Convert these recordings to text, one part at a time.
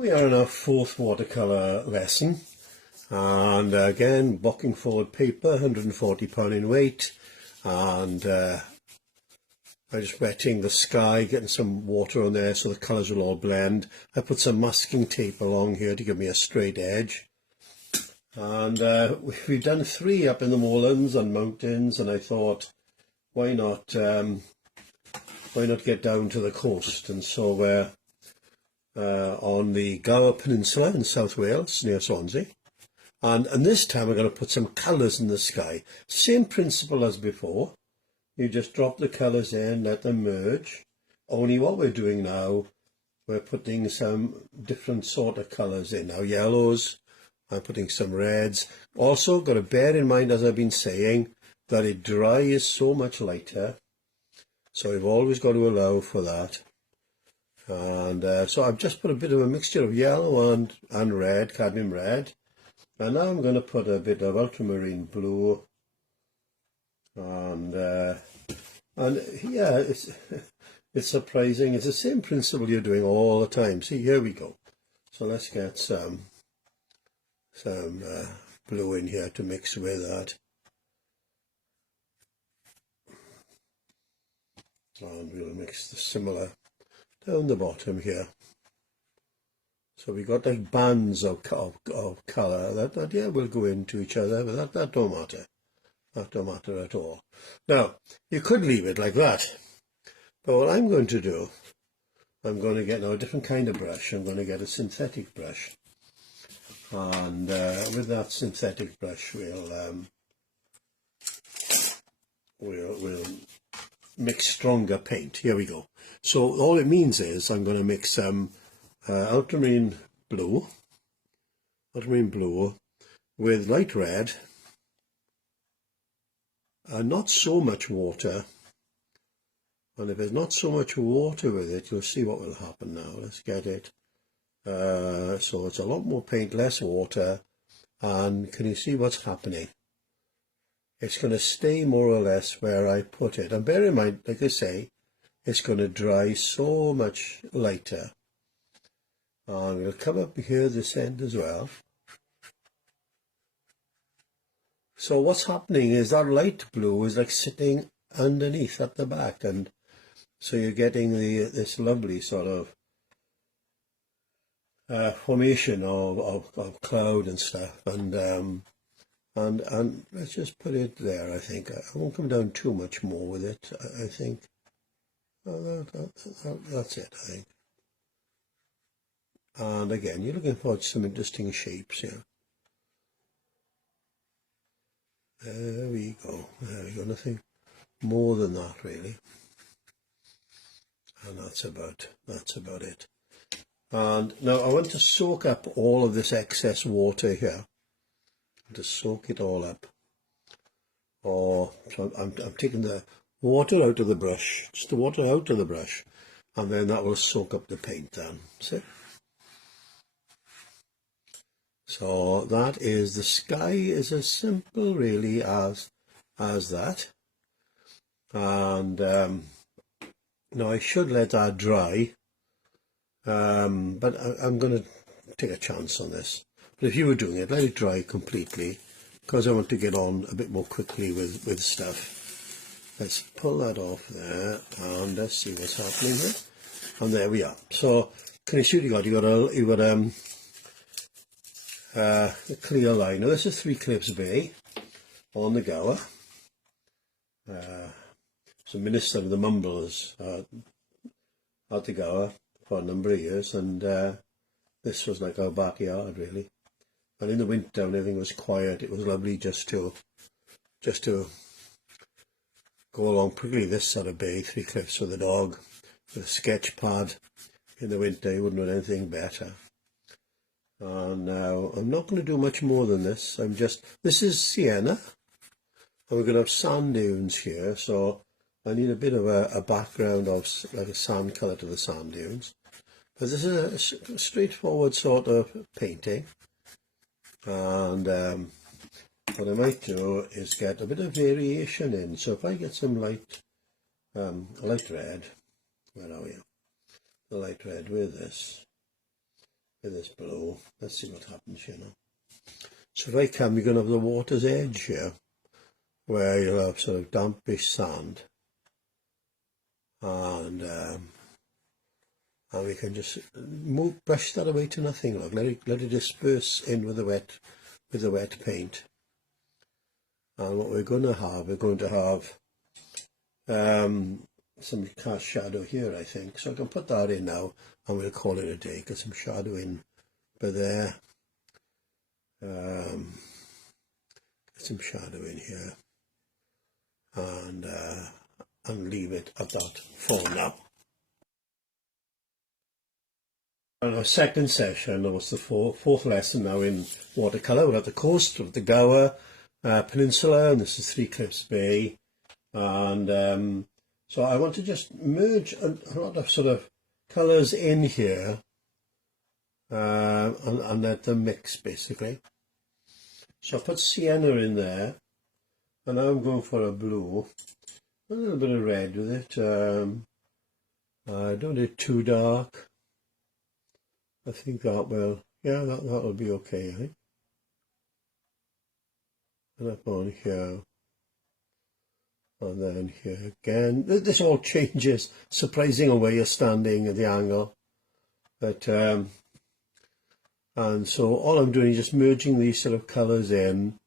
We are in our fourth watercolour lesson, and again bocking forward paper, £140 in weight, and I'm just wetting the sky, getting some water on there so the colours will all blend. I put some masking tape along here to give me a straight edge, and we've done 3 up in the moorlands and mountains, and I thought why not get down to the coast, and so we're on the Gower peninsula in South Wales near Swansea, and this time we're going to put some colours in the sky. Same principle as before, you just drop the colours in, let them merge, only what we're doing now, we're putting some different sort of colours in. Now yellows, I'm putting some reds. Also got to bear in mind, as I've been saying, that it dries so much lighter, so we've always got to allow for that. And so I've just put a bit of a mixture of yellow and red, cadmium red, and now I'm going to put a bit of ultramarine blue, and yeah, it's surprising. It's the same principle you're doing all the time. See, here we go. So let's get some blue in here to mix with that. And we'll mix the similar down the bottom here. So we got like bands of colour that yeah will go into each other, but that don't matter. That don't matter at all. Now you could leave it like that, but what I'm going to do, I'm going to get now a different kind of brush. I'm going to get a synthetic brush, and with that synthetic brush we'll mix stronger paint. Here we go. So all it means is I'm going to mix some ultramarine blue with light red, and not so much water. And if there's not so much water with it, you'll see what will happen now. Let's get it. So it's a lot more paint, less water, and can you see what's happening? It's going to stay more or less where I put it. And bear in mind, like I say, it's going to dry so much lighter. And we'll come up here this end as well. So what's happening is that light blue is like sitting underneath at the back, and so you're getting this lovely sort of formation of cloud and stuff, and let's just put it there. I think I won't come down too much more with it. I think that's it, I think. And again, you're looking for some interesting shapes here. There we go. Nothing more than that really. And that's about it. And now I want to soak up all of this excess water here. To soak it all up. So I'm taking the water out of the brush, just the water out of the brush, and then that will soak up the paint then. See? So that is, the sky is as simple really as that. And now I should let that dry, but I'm going to take a chance on this. But if you were doing it, let it dry completely, because I want to get on a bit more quickly with stuff. Let's pull that off there, and let's see what's happening here. And there we are. So can you see what you got? A clear line. Now this is 3 Cliffs Bay on the Gower. So Minister of the Mumbles at the Gower for a number of years, and this was like our backyard really. And in the winter when everything was quiet, it was lovely just to go along quickly this sort of bay, 3 Cliffs with a dog, with a sketch pad. In the winter you wouldn't want anything better. And now I'm not going to do much more than this. This is sienna, and we're going to have sand dunes here, so I need a bit of a background of like a sand colour to the sand dunes. But this is a straightforward sort of painting, and what I might do is get a bit of variation in. So if I get some light red, where are we? The light red with this. with this blue. Let's see what happens here now. So if I come, you're going to have the water's edge here, where you'll have sort of dampish sand, and we can just brush that away to nothing. Look, let it disperse in with the wet paint. And what we're going to have some cast shadow here, I think. So I can put that in now, and we'll call it a day. Get some shadow in by there. Get some shadow in here, and leave it at that for now. And our second session was the fourth lesson now in watercolour. We're at the coast of the Gower peninsula, and this is Three Cliffs Bay. And so I want to just merge a lot of sort of colours in here, and let them mix basically. So I put sienna in there, and now I'm going for a blue, a little bit of red with it. I don't do it too dark. I think that will, yeah, that'll be okay, I think. And up on here, and then here again. This all changes, surprising where you're standing at the angle. But and so all I'm doing is just merging these sort of colours in.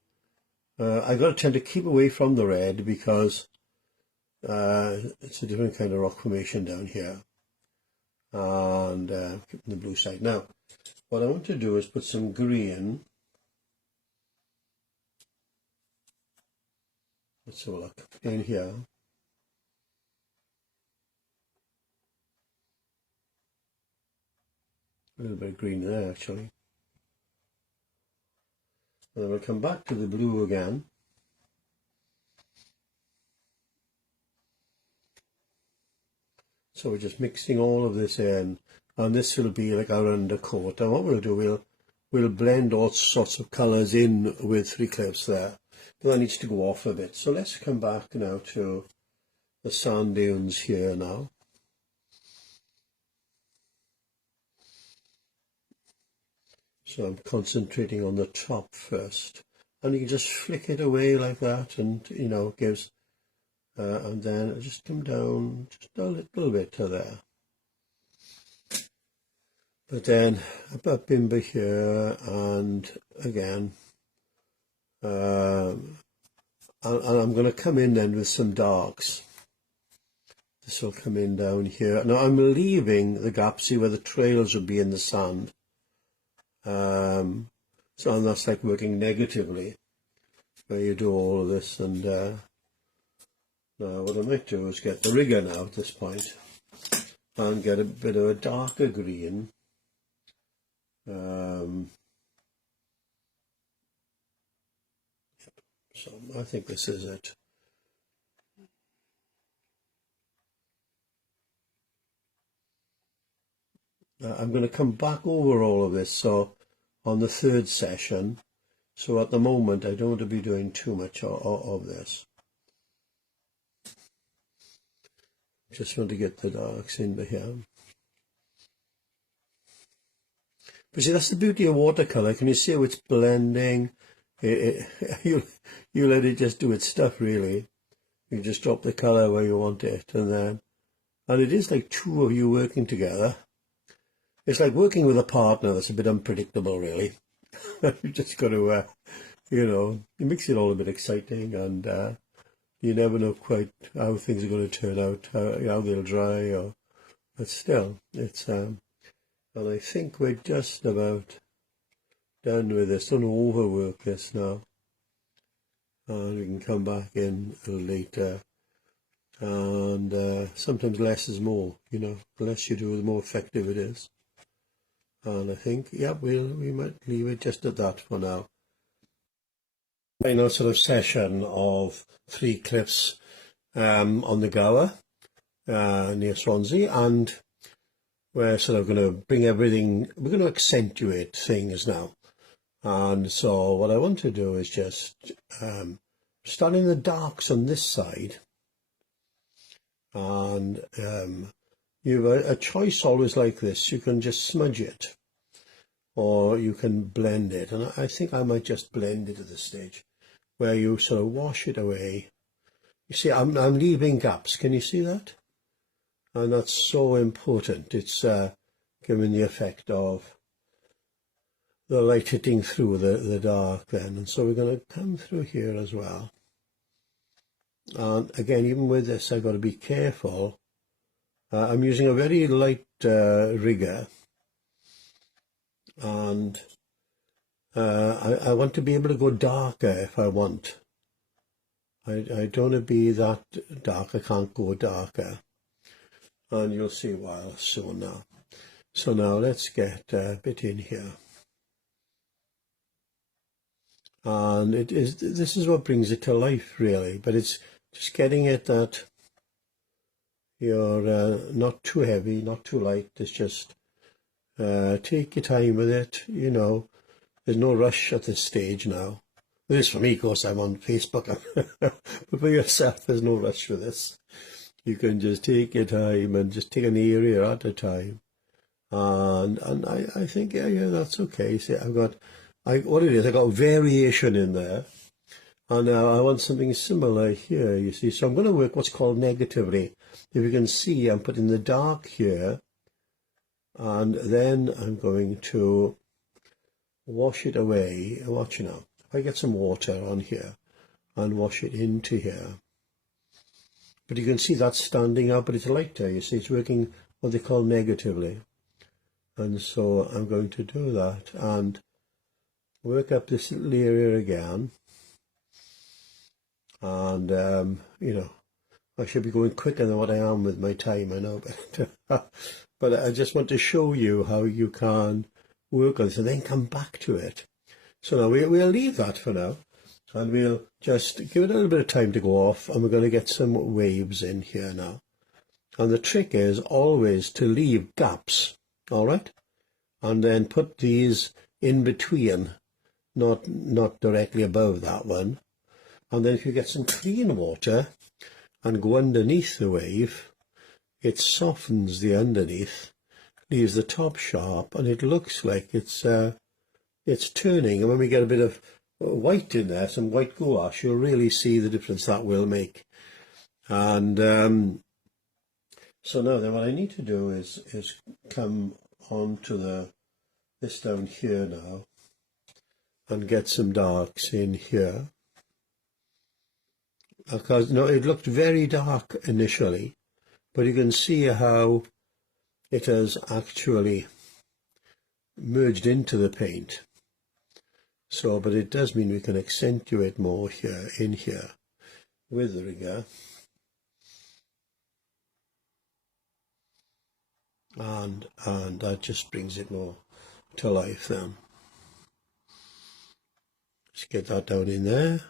I've got to tend to keep away from the red because it's a different kind of rock formation down here. And keeping the blue side. Now, what I want to do is put some green. Let's have a look in here. A little bit of green there, actually. And then we'll come back to the blue again. So we're just mixing all of this in, and this will be like our undercoat. And what we'll do, we'll blend all sorts of colours in with Three Cliffs there. But that needs to go off a bit. So let's come back now to the sand dunes here now. So I'm concentrating on the top first, and you can just flick it away like that, and you know, it gives. And then just come down just a little bit to there. But then up in by here, and again, and I'm going to come in then with some darks. This will come in down here. Now I'm leaving the gap, see where the trails would be in the sand. So that's like working negatively, where you do all of this. And now what I might do is get the rigger now at this point, and get a bit of a darker green. So I think this is it. I'm going to come back over all of this, so on the third session. So at the moment I don't want to be doing too much of this. Just want to get the darks in here. But see, that's the beauty of watercolour. Can you see how it's blending? You let it just do its stuff, really. You just drop the colour where you want it, and it is like two of you working together. It's like working with a partner that's a bit unpredictable, really. You just got to, you know, it makes it all a bit exciting, and you never know quite how things are going to turn out, how they'll dry, but still, it's, and I think we're just about done with this. Don't overwork this now. And we can come back in a little later. And sometimes less is more, you know. The less you do, the more effective it is. And I think, yeah, we might leave it just at that for now. Final sort of session of Three Cliffs on the Gower near Swansea, and we're sort of going to bring everything, we're going to accentuate things now. And so what I want to do is just start in the darks on this side, and you have a choice always like this. You can just smudge it, or you can blend it. And I think I might just blend it at this stage, where you sort of wash it away. You see, I'm leaving gaps. Can you see that? And that's so important. It's giving the effect of the light hitting through the dark then. And so we're going to come through here as well. And again, even with this, I've got to be careful. I'm using a very light rigger, and I want to be able to go darker if I want. I don't want to be that dark. I can't go darker. And you'll see why soon now. So now let's get a bit in here. And this is what brings it to life, really. But it's just getting it that you're not too heavy, not too light. It's just take your time with it. You know, there's no rush at this stage now. This for me, of course, I'm on Facebook. But for yourself, there's no rush for this. You can just take your time and just take an area at a time. And I think, yeah, that's okay. See, what it is, I got variation in there. And I want something similar here, you see. So I'm going to work what's called negatively. If you can see, I'm putting the dark here. And then I'm going to wash it away. Watch now. If I get some water on here and wash it into here. But you can see that's standing up, but it's lighter, you see. It's working what they call negatively. And so I'm going to do that and work up this little area again. And, you know, I should be going quicker than what I am with my time, I know. But I just want to show you how you can work on this and then come back to it. So now we'll leave that for now. And we'll just give it a little bit of time to go off. And we're going to get some waves in here now. And the trick is always to leave gaps, all right? And then put these in between, not directly above that one. And then if you get some clean water and go underneath the wave, it softens the underneath, leaves the top sharp, and it looks like it's turning. And when we get a bit of white in there, some white gouache, you'll really see the difference that will make. And so now then what I need to do is come on to this down here now and get some darks in here. Because no, it looked very dark initially, but you can see how it has actually merged into the paint. So, but it does mean we can accentuate more here, in here, with the rigger. And that just brings it more to life then. Let's get that down in there.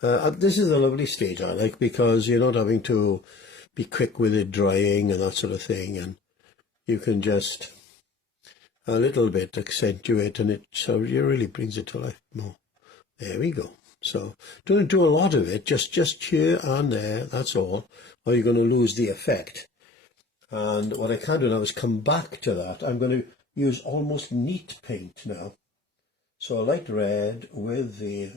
This is a lovely stage I like, because you're not having to be quick with it drying and that sort of thing, and you can just a little bit accentuate, and it really brings it to life more. There we go. So don't do a lot of it, just here and there, that's all, or you're going to lose the effect. And what I can do now is come back to that. I'm going to use almost neat paint now. So a light red with the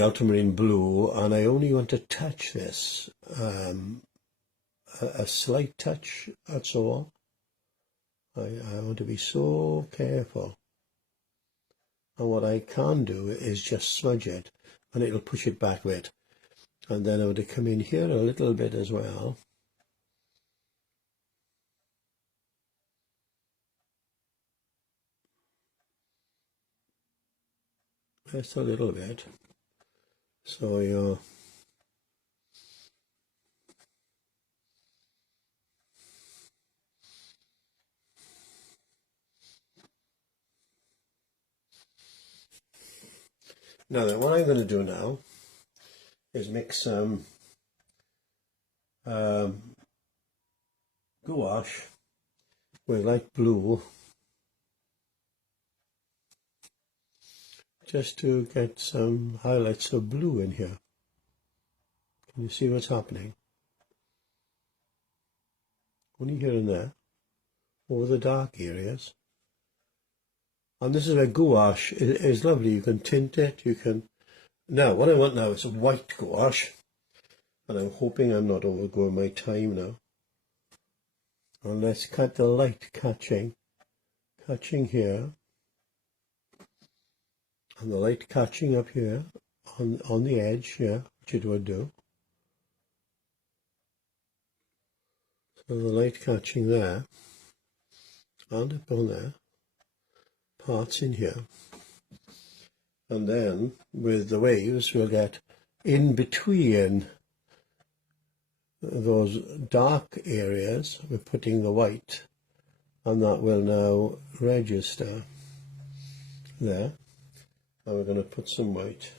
ultramarine blue, and I only want to touch this, a slight touch, that's all. I want to be so careful. And what I can do is just smudge it, and it'll push it back a bit. And then I want to come in here a little bit as well. Just a little bit. So you're now then, what I'm going to do now is mix some gouache with light blue, just to get some highlights of blue in here. Can you see what's happening? Only here and there. over the dark areas. And this is where gouache is lovely. You can tint it, you can... Now, what I want now is a white gouache. And I'm hoping I'm not overgoing my time now. And let's cut the light catching here. And the light catching up here on the edge, yeah, which it would do. So the light catching there, and up on there, parts in here. And then with the waves we'll get in between those dark areas, we're putting the white, and that will now register there. And we're going to put some white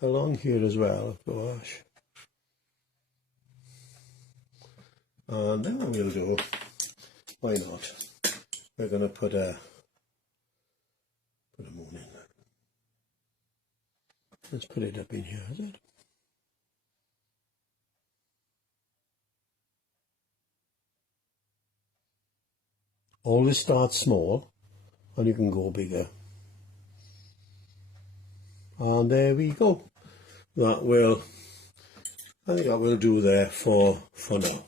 along here as well, gouache. And then what we'll do, why not, we're going to put a moon in there. Let's put it up in here, is it? Always start small and you can go bigger. And there we go. I think that will do there for now.